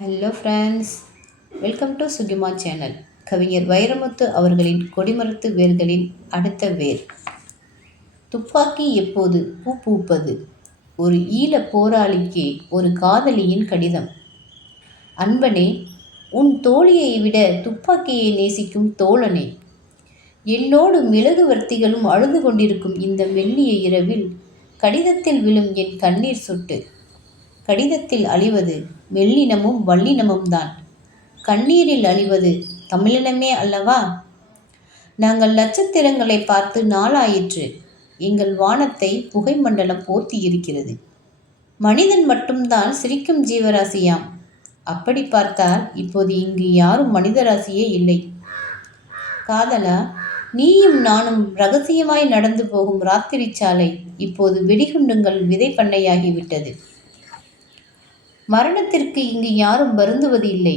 Hello friends, welcome to சுகிமா channel. கவிஞர் வைரமுத்து அவர்களின் கொடிமரத்து வேர்களின் அடுத்த வேர். துப்பாக்கி எப்போது பூ பூப்பது? ஒரு ஈழ போராளிக்கு ஒரு காதலியின் கடிதம். அன்பனே, உன் தோழியை விட துப்பாக்கியை நேசிக்கும் தோழனே, என்னோடு மெழுகுவர்த்திகளும் அழுது கொண்டிருக்கும் இந்த மெல்லிய இரவில் கடிதத்தில் விழும் என் கண்ணீர் சொட்டு. கடிதத்தில் அழிவது மெல்லினமும் வல்லினமும் தான். கண்ணீரில் அழிவது தமிழினமே அல்லவா? நாங்கள் நட்சத்திரங்களை பார்த்து நாளாயிற்று. எங்கள் வானத்தை புகை மண்டலம் போர்த்தி இருக்கிறது. மனிதன் மட்டும்தான் சிரிக்கும் ஜீவராசியாம். அப்படி பார்த்தால் இப்போது இங்கு யாரும் மனிதராசியே இல்லை. காதலா, நீயும் நானும் ரகசியமாய் நடந்து போகும் ராத்திரி சாலை இப்போது வெடிகுண்டுங்கள் விதை பண்ணையாகிவிட்டது. மரணத்திற்கு இங்கு யாரும் வருந்துவது இல்லை.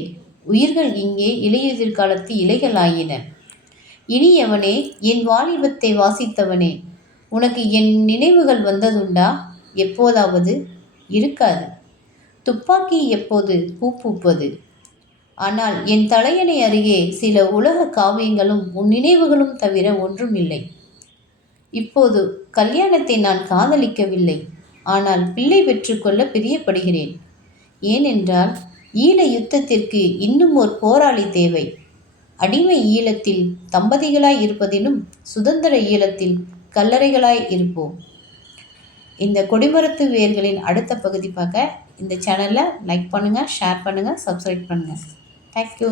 உயிர்கள் இங்கே இலையுதிர் காலத்து இலைகள் ஆயின. இனியவனே, என் வாலிபத்தை வாசித்தவனே, உனக்கு என் நினைவுகள் வந்ததுண்டா? எப்போதாவது? இருக்காது. துப்பாக்கி எப்போது பூ பூப்பது? ஆனால் என் தலையணை அருகே சில உலக காவியங்களும் உன் நினைவுகளும் தவிர ஒன்றும் இல்லை. இப்போது கல்யாணத்தை நான் காதலிக்கவில்லை, ஆனால் பிள்ளை பெற்றுக்கொள்ள பிரியப்படுகிறேன். ஏனென்றால் ஈழ யுத்தத்திற்கு இன்னும் ஒரு போராளி தேவை. அடிமை ஈழத்தில் தம்பதிகளாய் இருப்பதிலும் சுதந்திர ஈழத்தில் கல்லறைகளாய் இருப்போம். இந்த கொடிமரத்து வேர்களின் அடுத்த பகுதி பார்க்க இந்த சேனலை லைக் பண்ணுங்கள், ஷேர் பண்ணுங்கள், சப்ஸ்கிரைப் பண்ணுங்கள். தேங்க்யூ.